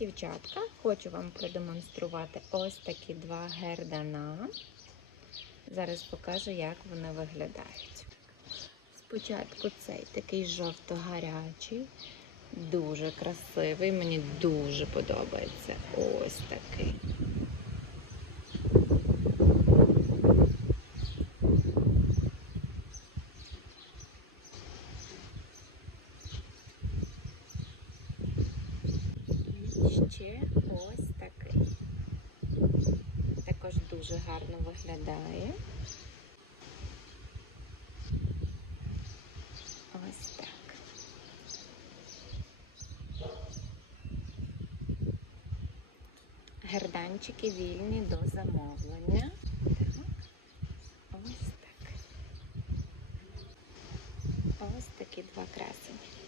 дівчатка, хочу вам продемонструвати ось такі два гердана. Зараз покажу, як вони виглядають. Спочатку цей такий жовто-гарячий, дуже красивий, мені дуже подобається. Ось такий. Ще ось такий. Також дуже гарно виглядає. Ось так. Герданчики вільні до замовлення. Ось так. Ось такі два красені.